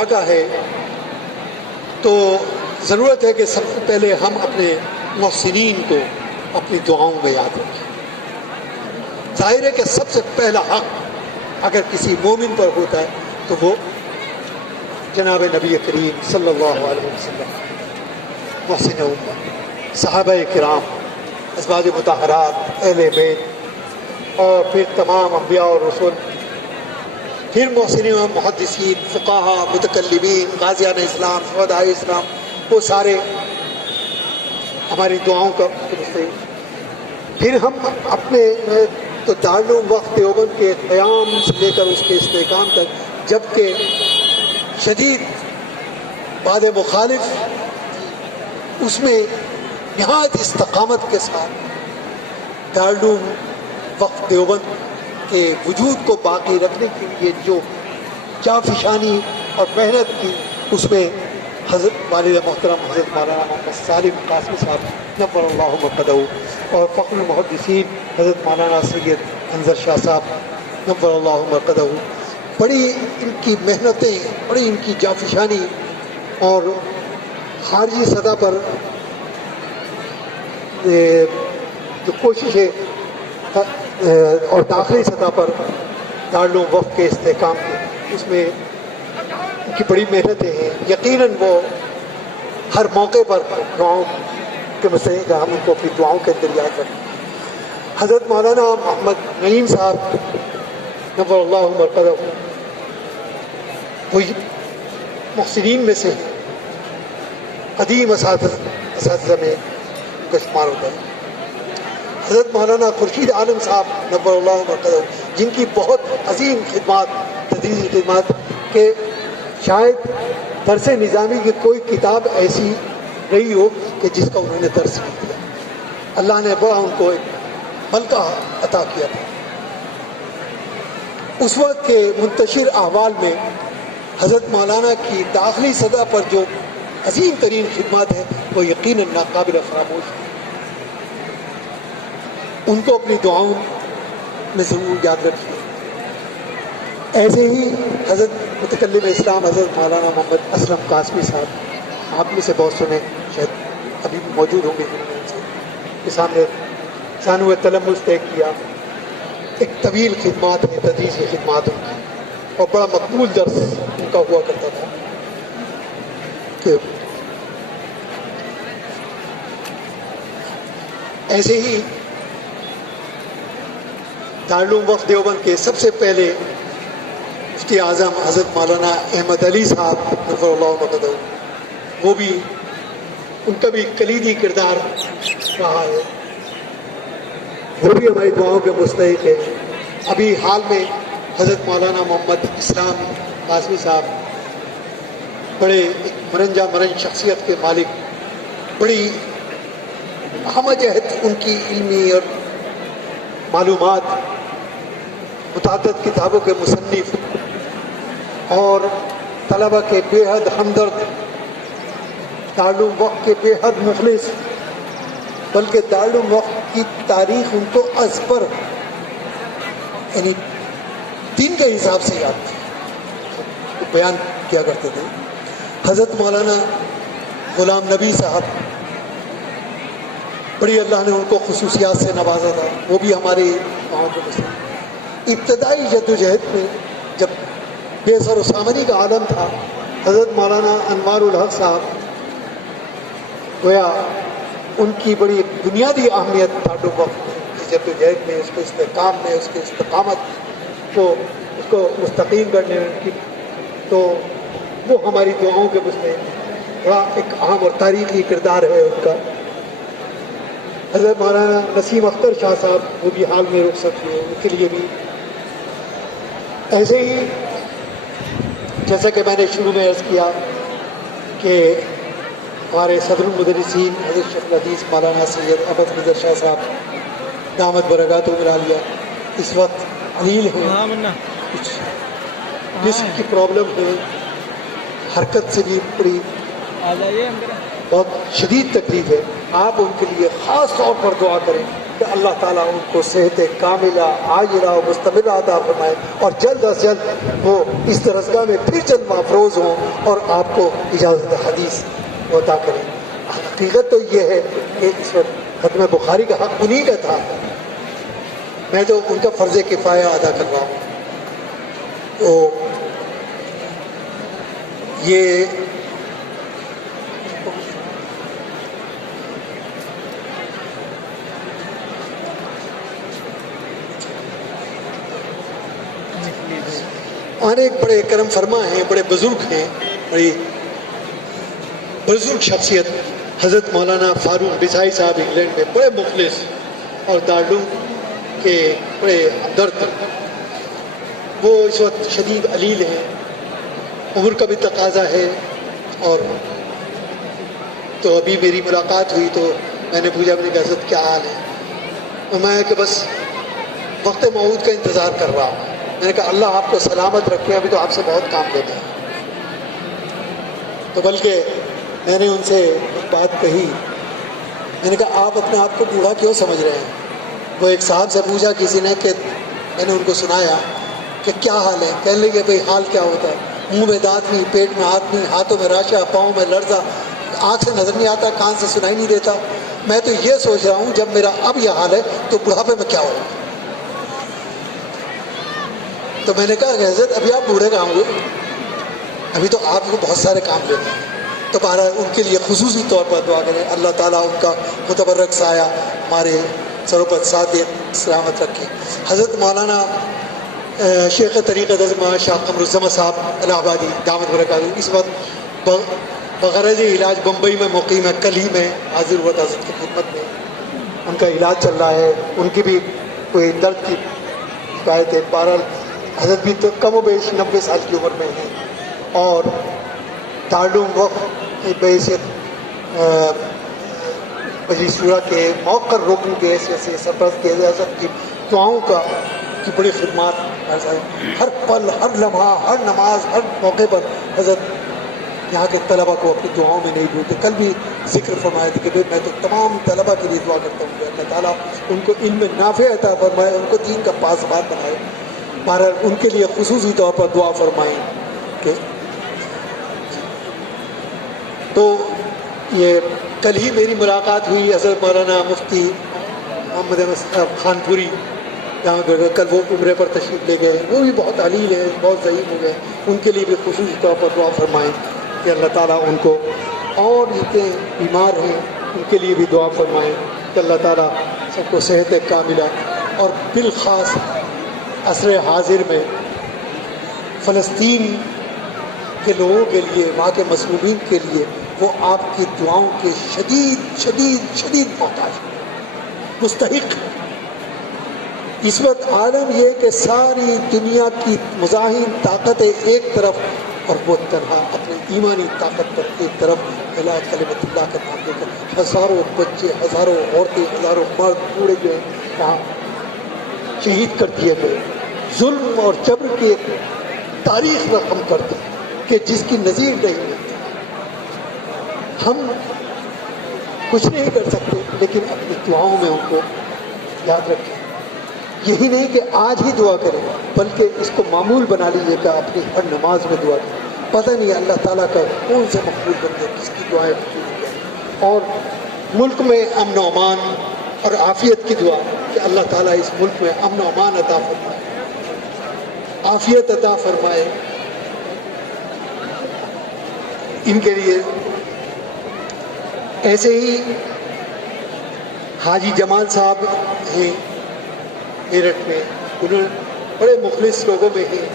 دعا کا ہے تو ضرورت ہے کہ سب سے پہلے ہم اپنے محسنین کو اپنی دعاؤں میں یاد رکھیں. ظاہر ہے کہ سب سے پہلا حق اگر کسی مومن پر ہوتا ہے تو وہ جناب نبی کریم صلی اللہ علیہ وسلم، محسن امت، صحابہ کرام، ازواج مطہرات، اہل بیت، اور پھر تمام انبیاء اور رسول، پھر محسنین، محدثین، فقہا، متکلمین، غازیان اسلام، شہداء اسلام، وہ سارے ہماری دعاؤں کا پھر ہم اپنے تو دارالعلوم وقت دیوبند کے قیام سے لے کر اس کے استحکام تک، جب کہ شدید باد مخالف اس میں نہایت استقامت کے ساتھ دارالعلوم وقت دیوبند کے وجود کو باقی رکھنے کے لیے جو جافشانی اور محنت کی، اس میں حضرت والد محترم حضرت مولانا محمد سالم قاسمی صاحب نور اللہ مرقدہ اور فخر المحدثین حضرت مولانا سید انظر شاہ صاحب نور اللہ مرقدہ، بڑی ان کی محنتیں، بڑی ان کی جافشانی اور خارجی سطح پر جو کوششیں اور داخلی سطح پر دارالعلوم وقت کے استحکام کی، اس میں ان کی بڑی محنتیں ہیں. یقیناً وہ ہر موقع پر دعاؤں کے مسئلے کا ہم ان کو اپنی دعاؤں کے اندر یاد رکھیں. حضرت مولانا محمد نعیم صاحب نور اللہ مرقدہ وہ محسنین میں سے قدیم اساتذہ میں کا شمار ہوتا ہے. حضرت مولانا خورشید عالم صاحب نور اللہ مرقدہ، جن کی بہت عظیم خدمات، تدریسی خدمات، کہ شاید درس نظامی کی کوئی کتاب ایسی رہی ہو کہ جس کا انہوں نے درس نہیں دیا. اللہ نے بڑا ان کو ایک ملکہ عطا کیا تھا. اس وقت کے منتشر احوال میں حضرت مولانا کی داخلی سطح پر جو عظیم ترین خدمات ہیں وہ یقیناً ناقابل فراموش ہیں. ان کو اپنی دعاؤں میں ضرور یاد رکھیے. ایسے ہی حضرت متکلم اسلام حضرت مولانا محمد اسلم قاسمی صاحب، آپ میں سے بہت سنے شاید ابھی بھی موجود ہوں گے، کے سامنے ثانوی تلمس طے کیا. ایک طویل خدمات ہیں، تدریسی خدمات ان کی، اور بڑا مقبول درس ان کا ہوا کرتا تھا. کہ ایسے ہی دارالعلوم وقت دیوبند کے سب سے پہلے مفتی اعظم حضرت مولانا احمد علی صاحب نور اللہ مرقدہ، وہ بھی، ان کا بھی کلیدی کردار رہا ہے، وہ بھی ہماری دعاؤں کے مستحق ہے. ابھی حال میں حضرت مولانا محمد اسلام قاسمی صاحب، بڑے مرنجا مرنج شخصیت کے مالک، بڑی ہم جہت ان کی علمی اور معلومات، متعدد کتابوں کے مصنف اور طلبہ کے بے حد ہمدرد، دارالعلوم وقت کے بے حد مخلص، بلکہ دارالعلوم وقت کی تاریخ ان کو ازبر، یعنی دین کے حساب سے یاد تھی، بیان کیا کرتے تھے. حضرت مولانا غلام نبی صاحب، بڑی اللہ نے ان کو خصوصیات سے نوازا تھا، وہ بھی ہمارے گاؤں کے مسئلے. ابتدائی جدوجہد میں جب بے سر و سامانی کا عالم تھا، حضرت مولانا انوار الحق صاحب، گویا ان کی بڑی بنیادی اہمیت دارالعلوم وقت کی جدوجہد میں، اس کے استحکام میں، اس کے استقامت کو، اس کو مستقیم کرنے کی، تو وہ ہماری دعاؤں کے مسئلے بڑا ایک اہم اور تاریخی کردار ہے ان کا. حضرت مولانا نسیم اختر شاہ صاحب، وہ بھی حال میں رخصت ہوئے، ان کے لیے بھی ایسے ہی، جیسا کہ میں نے شروع میں عرض کیا کہ ہمارے صدر المدرسین حضرت شیخ الحدیث مولانا سید احمد نظر شاہ صاحب دامت برکاتہ العالیہ اس وقت علیل ہیں، کچھ جسم کی پرابلم ہے، حرکت سے بھی بڑی بہت شدید تکلیف ہے. آپ ان کے لیے خاص طور پر دعا کریں کہ اللہ تعالیٰ ان کو صحت کاملہ عاجلہ و مستمرہ عطا فرمائے اور جلد از جلد وہ اس درسگاہ میں پھر چند مافروز ہوں اور آپ کو اجازت حدیث عطا کریں. حقیقت تو یہ ہے کہ اس وقت ختم بخاری کا حق انہی کا تھا، میں تو ان کا فرض کفایہ ادا کر رہا ہوں. تو یہ اور ایک بڑے کرم فرما ہیں، بڑے بزرگ ہیں، بڑی بزرگ شخصیت حضرت مولانا فاروق بسائی صاحب انگلینڈ میں بڑے مخلص اور دارالعلوم کے بڑے ہمدرد. وہ اس وقت شدید علیل ہیں، عمر کا بھی تقاضا ہے، اور تو ابھی میری ملاقات ہوئی تو میں نے پوچھا اپنی حضرت کیا حال ہے، اور میں کہ بس وقت موعود کا انتظار کر رہا ہوں. میں نے کہا اللہ آپ کو سلامت رکھے، ابھی تو آپ سے بہت کام لینا ہے. تو بلکہ میں نے ان سے ایک بات کہی، میں نے کہا آپ اپنے آپ کو بوڑھا کیوں سمجھ رہے ہیں؟ وہ ایک صاحب سے پوچھا کسی نے کہ میں نے ان کو سنایا کہ کیا حال ہے، کہنے لگے بھائی حال کیا ہوتا ہے، منہ میں دانت نہیں، پیٹ میں ہاتھ نہیں، ہاتھوں میں راشا، پاؤں میں لرزہ، آنکھ سے نظر نہیں آتا، کان سے سنائی نہیں دیتا. میں تو یہ سوچ رہا ہوں جب میرا اب یہ حال ہے تو بڑھاپے میں کیا ہوگا. تو میں نے کہا کہ حضرت ابھی آپ بوڑھے کہاں ہوئے، ابھی تو آپ کو بہت سارے کام لینے ہیں. تو بہرحال ان کے لیے خصوصی طور پر دعا کریں، اللہ تعالیٰ ان کا متبرک سایہ ہمارے سروں پر سلامت رکھے. حضرت مولانا شیخ طریقت حضرت شاہ قمر الزمان صاحب الہ آبادی دعوت برکاتہ اس وقت بغرض علاج بمبئی میں مقیم ہے. کل ہی میں حاضر ہوا تھا حضرت کی خدمت میں، ان کا علاج چل رہا ہے، ان کی بھی کوئی درد کی شکایت ہے. بہرحال حضرت بھی تو کم و بیش 90 سال کی عمر میں ہیں، اور دارالعلوم وقت بحیثیت مجلس شورا کے موقر رکن کے حیثیت سے سرپرست کے حضرت کی دعاؤں کی بڑی خدمات. ہر پل، ہر لمحہ، ہر نماز، ہر موقع پر حضرت یہاں کے طلبہ کو اپنی دعاؤں میں نہیں بھولتے. کل بھی ذکر فرمایا تھا کہ میں تو تمام طلبہ کے لیے دعا کرتا ہوں کہ اللہ تعالیٰ ان کو علم نافع عطا فرمائے، ان کو دین کا پاسبان بنائے. بہرحال ان کے لیے خصوصی طور پر دعا فرمائیں. کہ تو یہ کل ہی میری ملاقات ہوئی حضرت مولانا مفتی محمد احمد خان پوری، جہاں کل وہ عمرے پر تشریف لے گئے، وہ بھی بہت علیل ہیں، بہت ضعیف ہو گئے. ان کے لیے بھی خصوصی طور پر دعا فرمائیں کہ اللہ تعالیٰ ان کو، اور جتنے بیمار ہیں ان کے لیے بھی دعا فرمائیں کہ اللہ تعالیٰ سب کو صحت کاملہ. اور بالخاص عصر حاضر میں فلسطین کے لوگوں کے لیے، وہاں کے مظلومین کے لیے وہ آپ کی دعاؤں کے شدید شدید شدید محتاج مستحق. اس وقت عالم یہ کہ ساری دنیا کی مزاحم طاقتیں ایک طرف اور وہ تنہا اپنی ایمانی طاقت پر ایک طرف اعلیٰ کلمت اللہ کا نام دے کر ہزاروں بچے، ہزاروں عورتیں، ہزاروں مرد بوڑھے جو ہیں وہاں شہید کر دیے گئے. ظلم اور جبر کی ایک تاریخ رقم کرتے کہ جس کی نظیر نہیں ہے. ہم کچھ نہیں کر سکتے لیکن اپنی دعاؤں میں ان کو یاد رکھیں. یہی نہیں کہ آج ہی دعا کریں بلکہ اس کو معمول بنا لیجیے کہ اپنی ہر نماز میں دعا کریں. پتہ نہیں اللہ تعالیٰ کا کون سے مقبول بندے کس کی دعائیں قبول ہو جائیں. اور ملک میں امن و امان اور عافیت کی دعا کہ اللہ تعالیٰ اس ملک میں امن و امان عطا فرمائے، عافیت عطا فرمائے. ان کے لیے ایسے ہی حاجی جمال صاحب ہیں میرٹھ میں، انہوں بڑے مخلص لوگوں میں ہیں،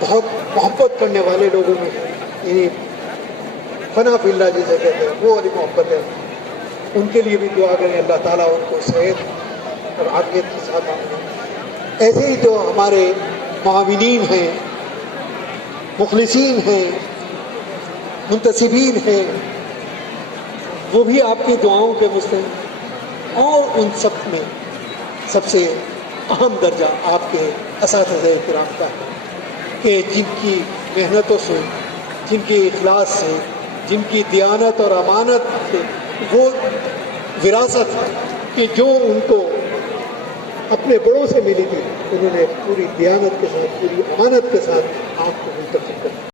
بہت محبت کرنے والے لوگوں میں ہیں، یعنی فنا فی اللہ جسے کہتے ہیں وہ والی محبت ہے. ان کے لیے بھی دعا کریں اللہ تعالیٰ ان کو صحت اور عافیت کے ساتھ آئیں. ایسے ہی جو ہمارے معاونین ہیں، مخلصین ہیں، منتسبین ہیں، وہ بھی آپ کی دعاؤں کے مستحق. اور ان سب میں سب سے اہم درجہ آپ کے اساتذہ کرام کا ہے کہ جن کی محنتوں سے، جن کی اخلاص سے، جن کی دیانت اور امانت سے وہ وراثت کہ جو ان کو اپنے بڑوں سے ملی تھی انہوں نے پوری دیانت کے ساتھ، پوری امانت کے ساتھ آپ کو منتقل کر دیا۔